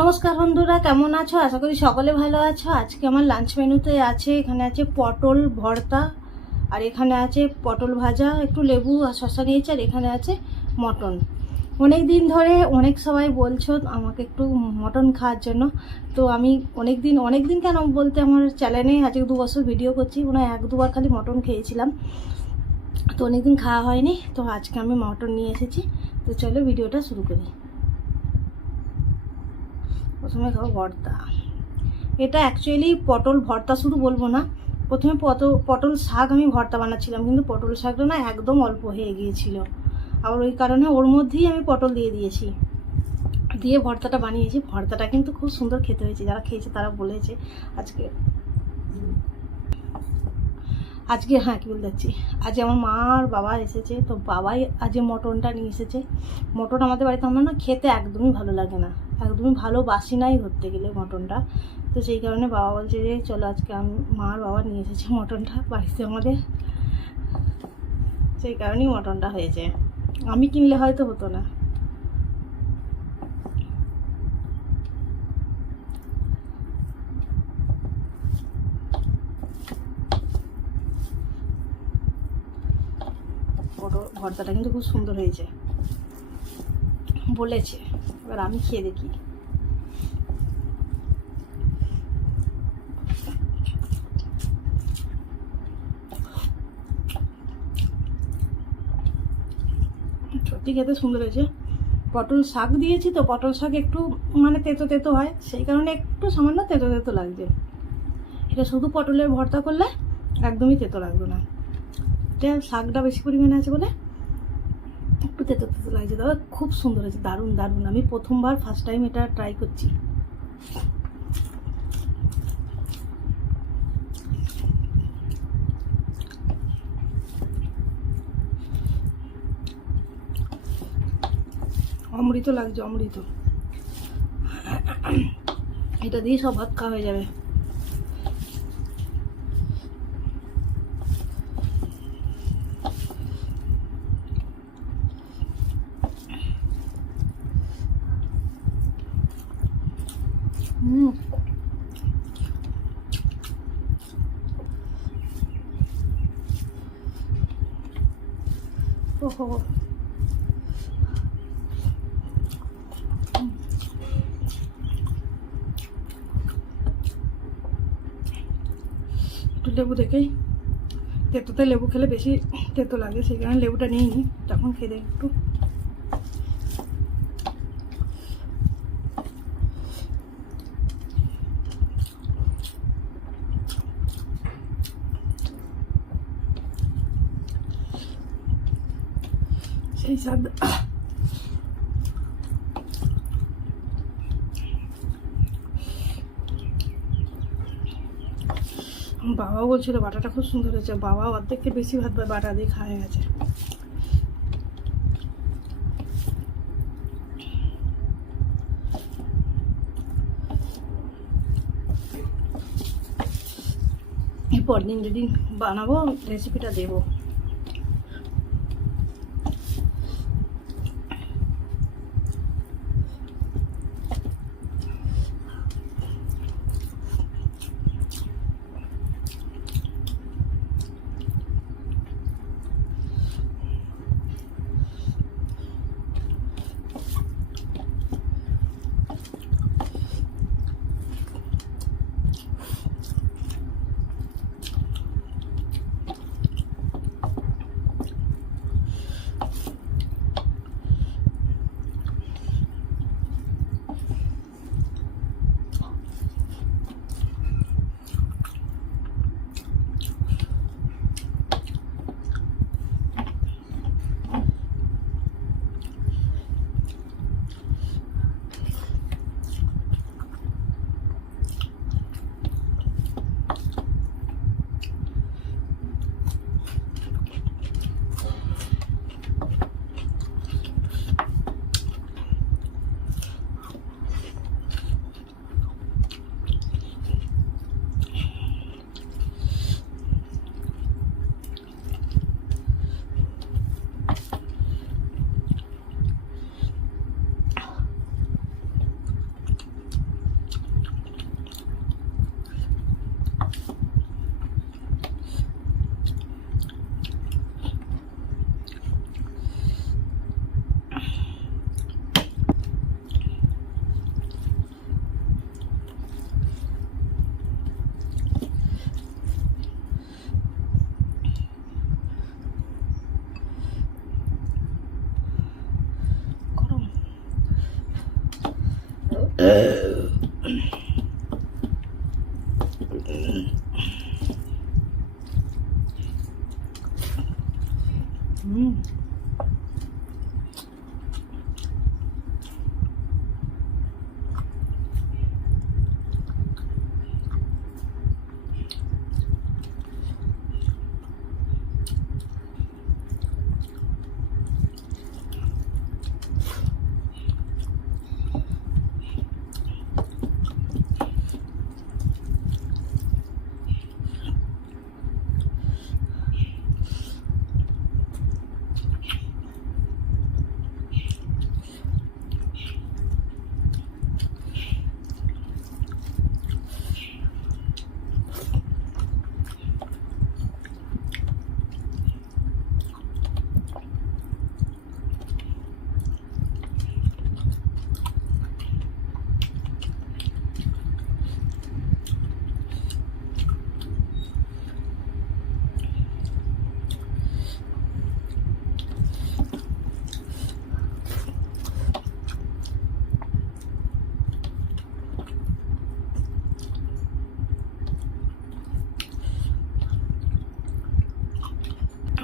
নমস্কার বন্ধুরা, কেমন আছো? আশা করি সকলে ভালো আছো। আজকে আমার লাঞ্চ মেনুতে আছে, এখানে আছে পটল ভর্তা, আর এখানে আছে পটল ভাজা, একটু লেবু আর শসা নিয়েছি, আর এখানে আছে মটন। অনেক দিন ধরে অনেক সবাই বলছো আমাকে একটু মটন খাওয়ার জন্য। তো আমি অনেক দিন কেন বলতে, আমার চ্যানেলে আজকে 2 বছর ভিডিও করছি, মনে হয় 1-2 বার খালি মটন খেয়েছিলাম। তো অনেক দিন খাওয়া হয়নি, তো আজকে আমি মটন নিয়ে এসেছি। তো চলো ভিডিওটা শুরু করি। প্রথমে খাবো ভর্তা। এটা অ্যাকচুয়ালি পটল ভর্তা শুধু বলবো না, প্রথমে পটল শাক আমি ভর্তা বানাচ্ছিলাম, কিন্তু পটল শাকটা না একদম অল্প হয়ে গিয়েছিল, আবার ওই কারণে ওর মধ্যেই আমি পটল দিয়ে দিয়েছি, দিয়ে ভর্তাটা বানিয়েছি। ভর্তাটা কিন্তু খুব সুন্দর খেতে হয়েছে, যারা খেয়েছে তারা বলেছে। আজকে আজকে হ্যাঁ কী বলতে যাচ্ছি, আজ আমার মা আর বাবা এসেছে, তো বাবাই আজ মটনটা নিয়ে এসেছে। মটন আমাদের বাড়িতে আমার না খেতে একদমই ভালো লাগে না, একদমই ভালোবাসি নাই ধরতে গেলে মটনটা। তো সেই কারণে বাবা বলছে যে চলো আজকে মা আর বাবা নিয়ে এসেছে মটনটা বাড়িতে আমাদের, সেই কারণেই মটনটা হয়েছে। আমি কিনলে হয়তো হতো না। ভর্তাটা কিন্তু খুব সুন্দর হয়েছে বলেছে, এবার আমি খেয়ে দেখি। সত্যি খেতে সুন্দর হয়েছে। পটল শাক দিয়েছি তো, পটল শাক একটু মানে তেতো তেতো হয়, সেই কারণে একটু সামান্য তেতো তেতো লাগছে। এটা শুধু পটলের ভর্তা করলে একদমই তেতো লাগবে না, এটা শাকটা বেশি পরিমাণে আছে বলে একটু তেতো তেতো লাগছে। তবে খুব সুন্দর হয়েছে, দারুণ দারুণ। আমি ফার্স্ট টাইম এটা ট্রাই করছি। অমৃত লাগছে, অমৃত। এটা দিয়ে সব ভাত খাওয়া হয়ে যাবে। ওহো, একটু লেবু দেখেই, তেতোতে লেবু খেলে বেশি তেতো লাগে, সেই কারণে লেবুটা নিয়ে নিই, তখন খেয়ে দেয় একটু। সেই স্বাদ। বাবাও বলছিল বাটাটা খুব সুন্দর হয়েছে, বাবা অর্ধেকের বেশি ভাত বাটা দিয়ে খাওয়া গেছে। এরপর দিন যেদিন বানাবো রেসিপিটা দেবো।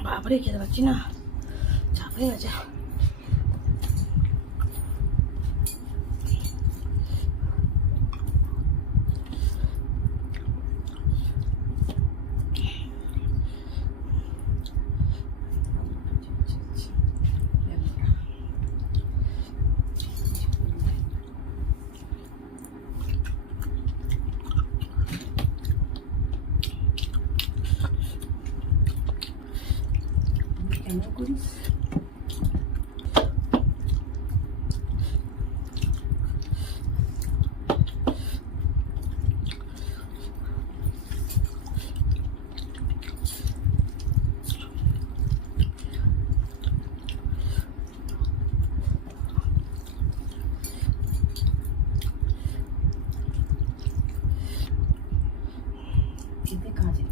বাবারে খেতে পারছি না, চাপ হয়ে গেছে। কেন করিস? এতে কাজে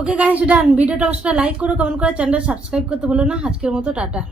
ওকে গাইস ডান, ভিডিওটা অবশ্যই লাইক করো, কমেন্ট করো, চ্যানেলটা সাবস্ক্রাইব করতে ভুলো না। আজকের মতো টাটা।